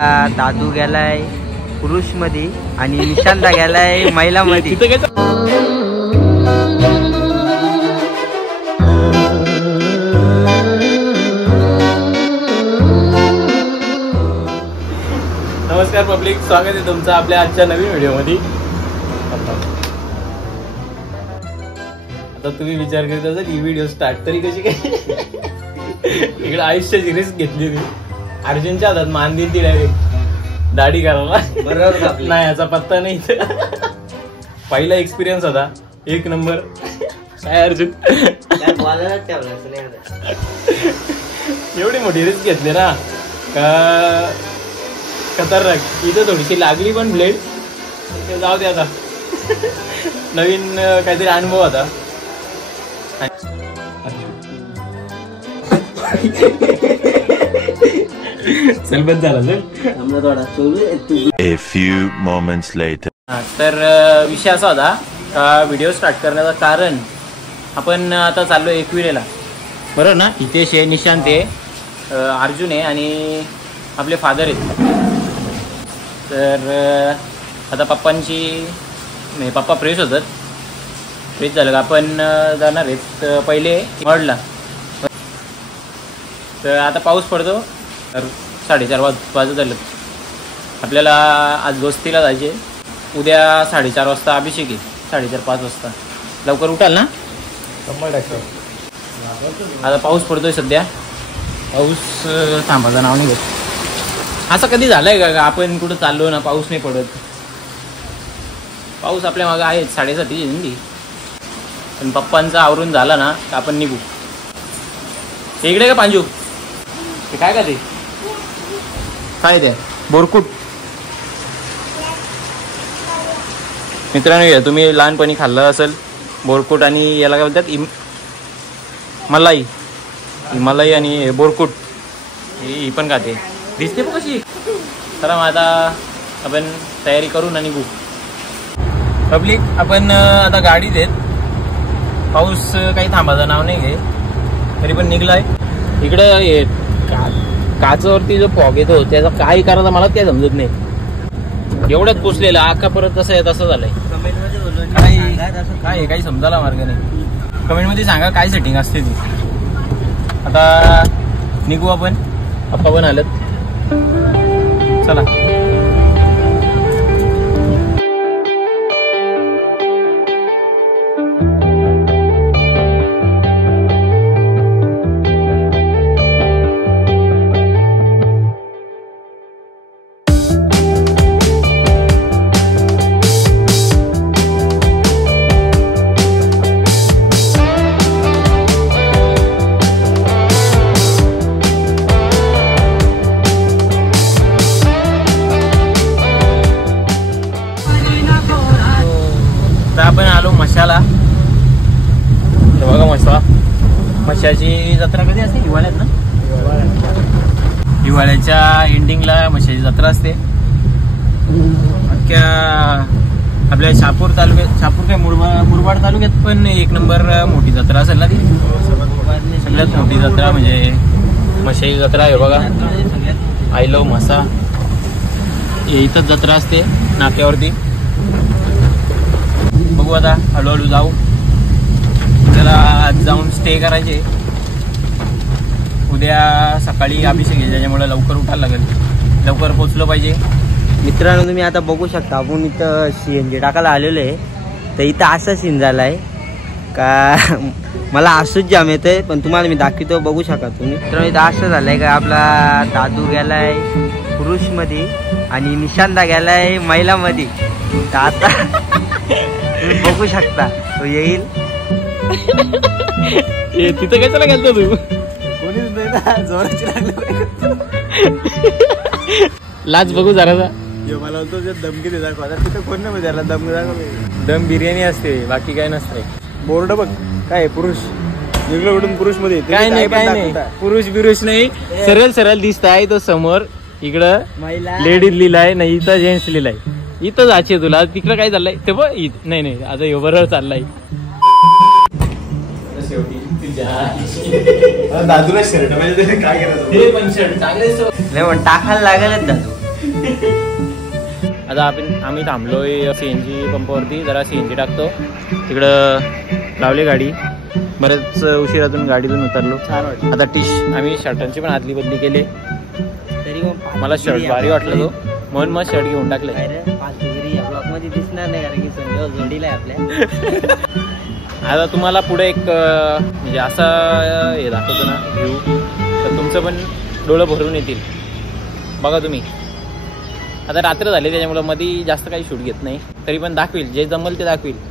दादू गेलाय पुरुष मध्ये आणि निशांता गेलाय महिला मध्ये. नमस्कार पब्लिक, स्वागत आहे तुमचं आपल्या आजच्या नवीन व्हिडिओ मध्ये. आता तुम्ही विचार करत असाल ही व्हिडिओ स्टार्ट तरी कशी काय. इकडे आयुष्याची रिस्क घेतली होती. अर्जुनच्या हातात मान दिली ती डायरेक्ट दाढी करायला. बरोबर नाही, याचा पत्ता नाही. पहिला एक्सपिरियन्स होता एक नंबर. काय अर्जुन एवढी मोठी रिस्क घेतली ना का खतरनाक. इथं थोडीशी लागली पण ब्लेड. जाऊ दे आता, नवीन काहीतरी अनुभव होता. चल बंद झाला sir. A few moments later. तर विषय असा होता का व्हिडिओ स्टार्ट करण्याचं कारण, आपण आता चाललो एकविरेला, बरोबर ना. हितेश आहे, निशांत आहे, अर्जुन आहे आणि आपले फादर आहेत. तर आता पप्पांची म्हणजे पप्पा फ्रेश होतात. फ्रेश झालं का आपण जाणार आहेत पहिले मॉडला. तर आता पाऊस पडतो, तर 4:30 वाजत झालं. आपल्याला आज गोस्तीला जायचे. उद्या 4:30 वाजता अभिषेक आहे. 4:30-5 वाजता लवकर उठाल ना. आता पाऊस पडतोय सध्या. पाऊस थांबायचं नाव नाही घेत. असं कधी झालंय का आपण कुठं चाललो ना पाऊस नाही पडत. पाऊस आपल्या मागं आहे. 7:30 हिंदी. पण पप्पांचा आवरून झाला ना का आपण निघू. इकडे का पांजू ते काय का ते काय ते बोरकुट. मित्रांनो, या तुम्ही लहानपणी खाल्लं असेल बोरकुट. आणि याला काय बोलतात मलाई. मलाई आणि बोरकुट ही पण खाते. दिसते पण कशी. तर मग आता आपण तयारी करून आणि निघू. पब्लिक, आपण आता गाडीत आहेत. पाऊस काही थांबायचं नाव नाही घे, तरी पण निघलाय. इकडं काचावरती जो फॉग येतो त्याचा काय करायचं मला ते समजत नाही. एवढंच पुसलेलं आका परत कसं आहे तसं झालंय. काय काही समजायला मार्ग नाही. कमेंटमध्ये सांगा काय सेटिंग असते ती. आता निघू आपण. पप्पा पण आलेत. चला. आपण आलो मशाला. बघा मशा. मशाची जत्रा कधी असते? हिवाळ्यात ना. हिवाळ्याच्या एंडिंगला मशाची जत्रा असते. अख्ख्या आपल्या शहापूर तालुक्यात, शहापूर काय मुरबाड तालुक्यात पण एक नंबर मोठी जत्रा असेल ना ती. सगळ्यात मोठी जत्रा म्हणजे मशाची जत्रा आहे. बघा, आय लव्ह मसा. इथंच जत्रा असते नाक्यावरती. बघू आता हळूहळू जाऊ. त्याला आज जाऊन स्टे करायचे. उद्या सकाळी अभिषेक आहे, त्याच्यामुळे लवकर उठायला लागेल. लवकर पोचलं पाहिजे. मित्रांनो, तुम्ही आता बघू शकता आपण इथं CNG टाकायला आलेलो आहे. तर इथं असा सीन झालाय का मला हसूच जाम येतंय, पण तुम्हाला मी दाखवतो, बघू शकता तुम्ही. मित्रांनो, इथं असं झालंय का आपला दादू गेलाय पुरुष मध्ये आणि निशांता गेलाय महिला मध्ये. तर आता तुम्ही बघू शकता तो येईल. तिथं काय चला गेलतो तू. जोराची लाच बघू जरा. मला बोलतो दम किती दाखवा. तिथं कोण नाही त्याला दम दाखव. दम बिर्याणी असते, बाकी काय नसते. बोर्ड बघ काय पुरुष वेगळं उडून पुरुष मध्ये काय नाही. काय नाही, पुरुष बिरुष नाही. सरळ सरळ दिसत आहे तो समोर. इकडं लेडीज लिहिलाय, नाही इथं जेंट्स लिहिलाय. इथं जायचे तुला. तिकडं काय चाललंय ते बघ. नाही नाही, आता हे बरोबर चाललाय. दादूला शर्ट म्हणजे काय करायचं. टाकायला लागेलच दादू. आता आम्ही थांबलोय CNG पंपावरती, जरा CNG टाकतो. तिकडं लावली गाडी, बरेच उशिरातून गाडीतून उतरलो. छान वाटलं. आता आम्ही शर्टांची पण आदली बदली केली. तरी मग मला शर्ट भारी वाटला तो, म्हणून मग शर्ट घेऊन टाकले. पाचगिरी या ब्लॉक मध्ये दिसणार नाही, कारण की संजय जोडीला आहे आपल्या. आता तुम्हाला पुढे एक म्हणजे असा हे दाखवतो ना व्ह्यू, तर तुमचं पण डोळं भरून येतील. बघा तुम्ही, आता रात्र झाली त्याच्यामुळं मध्ये जास्त काही शूट घेत नाही, तरी पण दाखवील, जे जमल ते दाखवील.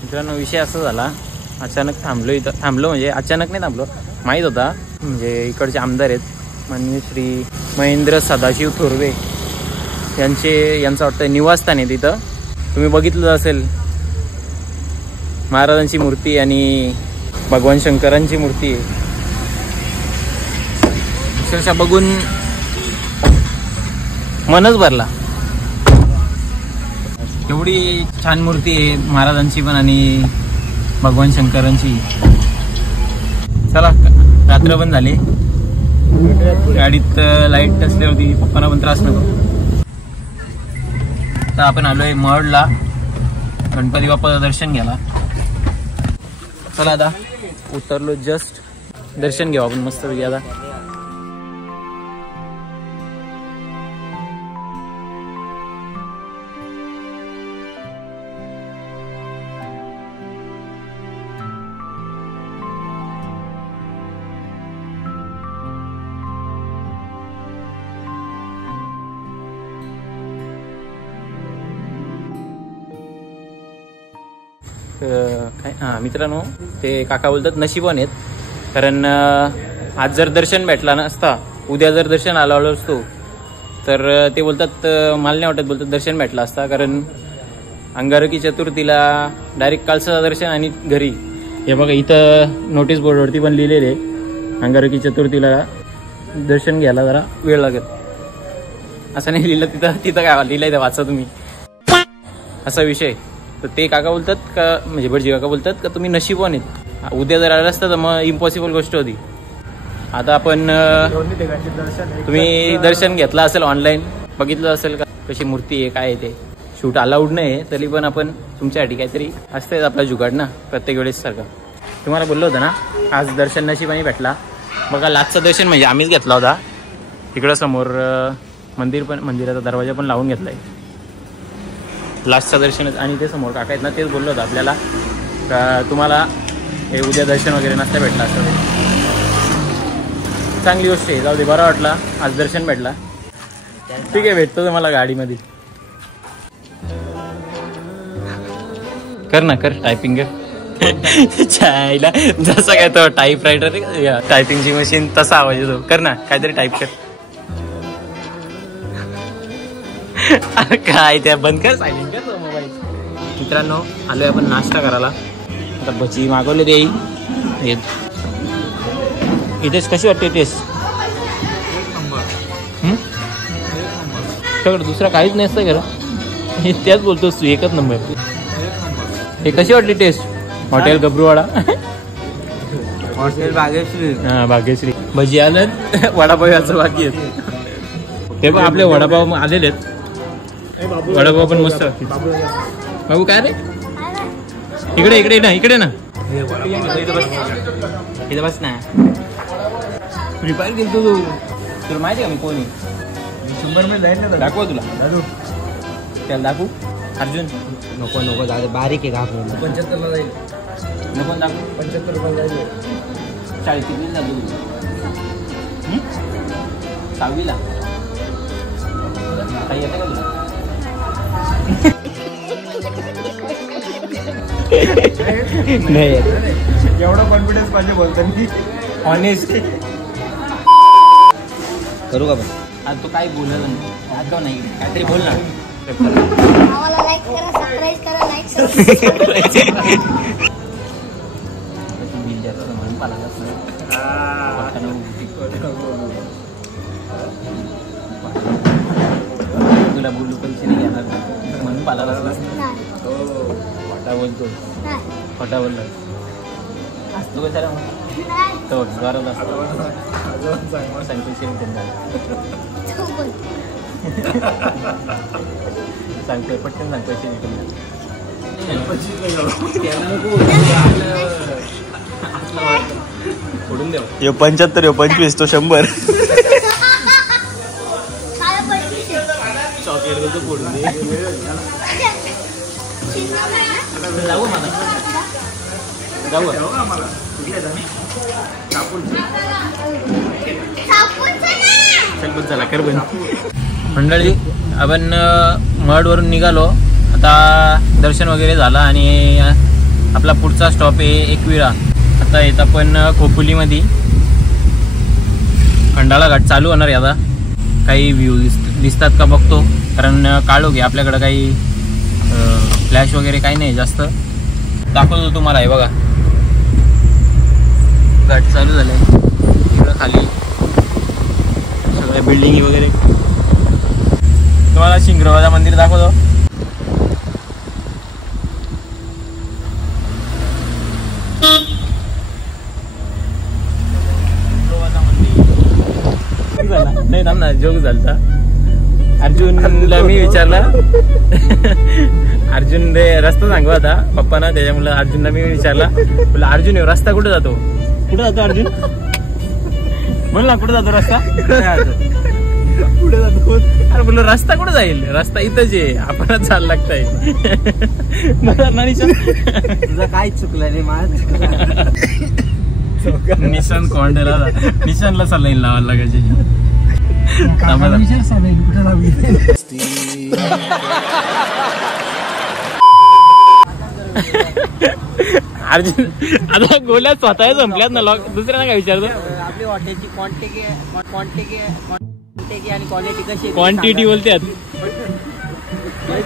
मित्रांनो, विषय असा झाला, अचानक थांबलो म्हणजे अचानक नाही थांबलो, माहीत होता. म्हणजे इकडचे आमदार आहेत माननीय श्री महेंद्र सदाशिव थोरवे यांचं वाटतं निवासस्थान आहे. तिथं तुम्ही बघितलं असेल, महाराजांची मूर्ती आणि भगवान शंकरांची मूर्ती आहे. अक्षरशः बघून मनच भरला. एवढी छान मूर्ती आहे महाराजांची पण आणि भगवान शंकरांची. चला, रात्र पण झाली, गाडीत लाईट नसली होती, पप्पांना पण त्रास नको. तर आपण आलोय महडला, गणपती बाप्पाचं दर्शन घ्यायला. चला आता उतरलो, जस्ट दर्शन घेऊ आपण मस्त पैकी. आता मित्रांनो, ते काका बोलतात नशिबान आहेत, कारण आज जर दर्शन भेटला नसता, उद्या जर दर्शन आलो असतो, तर ते बोलतात मला नाही वाटत, बोलतात दर्शन भेटला असता. कारण अंगारकी चतुर्थीला डायरेक्ट कालचं दर्शन आणि घरी. हे बघा, इथं नोटीस बोर्डवरती पण लिहिलेले, अंगारकी चतुर्थीला दर्शन घ्यायला जरा वेळ लागेल. असं नाही लिहिलं, तिथं काय लिहिलंय ते वाचा तुम्ही, असा विषय. तर ते काका बोलतात का, म्हणजे भटजी काका बोलतात का तुम्ही नशीबवान आहेत, उद्या जर आला असता तर मग इम्पॉसिबल गोष्ट होती. आता आपण तुम्ही दर्शन घेतलं असेल, ऑनलाईन बघितलं असेल का कशी मूर्ती आहे, काय आहे ते. शूट अलाउड नाही, तरी पण आपण तुमच्यासाठी काहीतरी असतेच आपला जुगाड ना, प्रत्येक वेळेस सारखं. तुम्हाला बोललो होतं ना, आज दर्शन नशिबाने भेटला. बघा, लास्टचं दर्शन म्हणजे आम्हीच घेतला होता. तिकडं समोर मंदिराचा दरवाजा पण लावून घेतलाय, लास्टचं दर्शनच. आणि ते समोर काका आहेत ना, तेच बोललो होतं आपल्याला का तुम्हाला हे उद्या दर्शन वगैरे नसता भेटला असतं. चांगली गोष्ट आहे, जाऊ दे, बरं वाटला आज दर्शन भेटला. ठीक आहे, भेटतो तुम्हाला गाडीमध्ये. कर ना, कर टायपिंग कर. चायला जसं काय तो टाईप रायटर टायपिंगची मशीन तसा आवाज येतो. कर ना, काहीतरी टाईप कर. काय त्या बंद कर, सायलेंट कर मोबाईल. मित्रांनो, आलोय आपण नाश्ता करायला. आता भजी मागवले रे. इथेच कशी वाटते टेस्ट? सगळं दुसरं काहीच नाही असतं खरं, हे त्याच बोलतोस तू, एकच नंबर. हे कशी वाटली taste? Hotel Gabruwada, hotel Bhagyashree. हा, भाग्यश्री. भजी आलं, वडापाव याचं बाकी आहेत. ते पण आपले वडापाव आलेले आहेत. वडापाव पण मस्त. बाबू काय रे, इकडे इकडे ना, इकडे ना, इथं बस ना. प्रिपेअर केलं तू, तुला माहिती का मी कोणी? 100 मध्ये जाईल ना. दाखवा तुला, त्याला दाखवू. अर्जुन नको नको, जाऊ दे, बारीक आहे का आपण. 75ला जाईल. नको दाखवू, 75 रुपयाला जाईल. 40 किती जातो? 6वीला काही येतं का तुला? नाही एवढा कॉन्फिडन्स पाहिजे बोलताना ऑनेस्ट करू का पण आज तू काय बोलला आठव नाही काहीतरी बोल ना आम्हाला लाईक करा सबस्क्राइब करा लाईक तुला बोलू पैसे नाही घेणार म्हणून पाला खोटा बोलतो खोटा बोलला असतो का त्याला तो जोरात असतो सांग पैसे सांगतोय पटकन सांग पैसे निघून फोडून देऊ 75 25 तो 100 चॉकलेट बोलतो फोडून दे जाऊ मला जाऊ चल बस झाला कर बंद मंडळी आपण मडवरून निघालो आता दर्शन वगैरे झालं आणि आपला पुढचा स्टॉप आहे एकविरा आता येत आपण खोपोलीमध्ये खंडाळा घाट चालू होणार आहे आता काही व्ह्यू दिसतात का बघतो कारण काढू घे आपल्याकडं काही फ्लॅश वगैरे काही नाही जास्त दाखवतो तुम्हाला आहे बघा घाट चालू झालं आहे इकडं खाली सगळ्या बिल्डिंगी वगैरे तुम्हाला शिंगरोबाचा मंदिर दाखवतो नाही थांब ना जोक झालता अर्जुनला मी विचारला अर्जुन रे रस्ता सांगू आता पप्पा ना त्याच्यामुळे अर्जुनला मी विचारला बोला अर्जुन रस्ता कुठे जातो अर्जुन बोल ना कुठे जातो रस्ता कुठे जातो अरे बोल रस्ता कुठे जाईल रस्ता इथंच आहे आपणच चाल लागताय तुझं काय चुकलं रे माझ निशान कोंडेला निशानला सलाईन लावायला लागायची अर्जुन आता गोल्या स्वतः संपल्यात ना लॉक दुसऱ्यांना काय विचारतो आपली हॉटेलची क्वांटिटी आणि क्वालिटी कशी क्वांटिटी बोलतात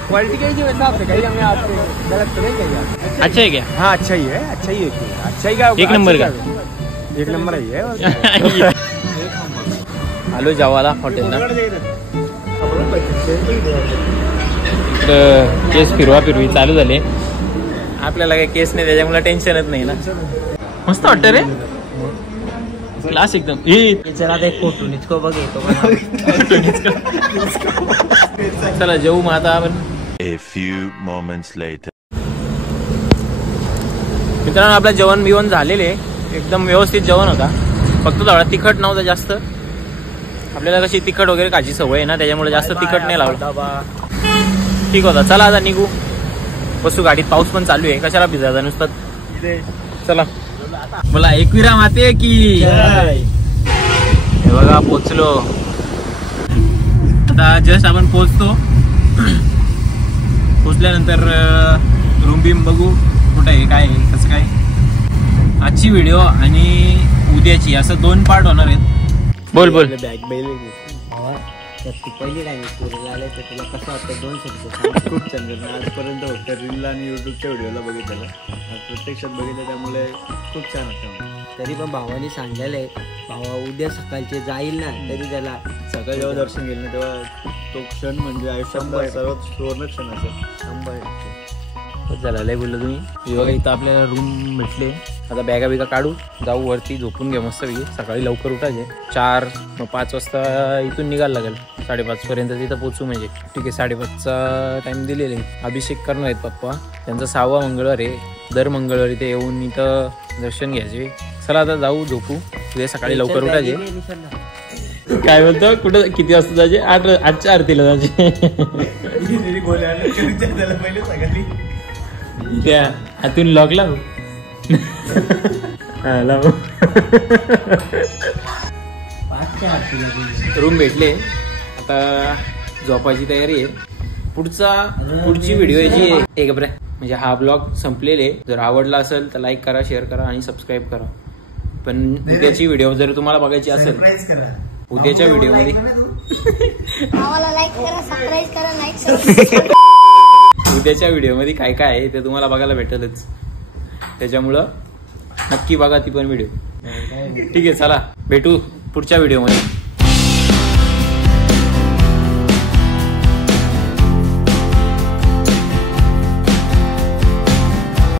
क्वालिटी कैसी वैसा आपसे कहीं हमें आपसे गलत तो नहीं कहिए अच्छा है क्या हाँ अच्छा ही है का एक नंबर का एक नंबर ही है आलो जावाला हॉटेलला केस फिरवी चालू झाले आपल्याला काही केस नाही त्याच्यामुळे टेन्शनच नाही ना मस्त वाटतं रे क्लास एकदम चला एक फोटो निचको बघ येतो चला जेऊ मग आता आपण A few moments later. मित्रांनो आपलं जेवण बिवण झालेले एकदम व्यवस्थित जेवण होता फक्त थोडा तिखट नव्हता जास्त आपल्याला कशी तिखट वगैरे खायची सवय आहे ना त्याच्यामुळे जास्त तिखट नाही लावलं ठीक होता चला आता निघू बसू गाडीत पाऊस पण चालू आहे कशाला भिजायचा नुसतं चला मला एकविरा माते की हे बघा पोचलो आता जस्ट आपण पोचल्यानंतर रूम बीम बघू कुठं आहे काय आहे कसं काय आजची व्हिडिओ आणि उद्याची असं 2 पार्ट होणार आहेत बोल बॅग पहिली टाइम पुरीला आले तर तुला कसं वाटतं 2 शब्द खूप छान आजपर्यंत फक्त रीलला आणि युट्यूबच्या व्हिडिओला बघितलेलं प्रत्यक्षात बघितलं त्यामुळे खूप छान वाटतं तरी पण भावाने सांगायलंय भावा उद्या सकाळचे जाईल ना तरी त्याला सकाळी जेव्हा दर्शन गेलं ना तेव्हा तो क्षण म्हणजे आयुष्यातला सर्वात सुवर्ण क्षण असेल 100% चला लय बोललो तुम्ही बघा इथं आपल्याला रूम भेटले आता बॅगा बिगा काढू जाऊ वरती झोपून घ्या मस्त पैकी सकाळी लवकर उठायचे 4 मग 5 वाजता इथून निघायला लागेल 5:30 पर्यंत तिथं पोचू म्हणजे ठीक आहे 5:30चा टाइम दिलेला आहे अभिषेक करणार आहेत पप्पा त्यांचा 6वा मंगळवार आहे दर मंगळवारी ते येऊन इथं दर्शन घ्यायचे चला आता जाऊ झोपू उद्या सकाळी लवकर उठायचे काय बोलतो कुठं किती वाजता जायचे 8च्या आरतीला जायचे त्या हातून लॉक लाव रूम भेटले आता झोपायची तयारी आहे पुढची व्हिडिओ याची एक म्हणजे हा ब्लॉग संपलेले. जर आवडला असेल तर लाईक करा, शेअर करा आणि सबस्क्राईब करा. पण उद्याची व्हिडिओ जर तुम्हाला बघायची असेल उद्याच्या व्हिडिओमध्ये आम्हाला लाईक करा, सबस्क्राईब करा, लाईक उद्याच्या व्हिडिओमध्ये काय काय आहे ते तुम्हाला बघायला भेटेलच. त्याच्यामुळं नक्की बघा ती पण व्हिडिओ. ठीक आहे, चला भेटू पुढच्या व्हिडिओमध्ये.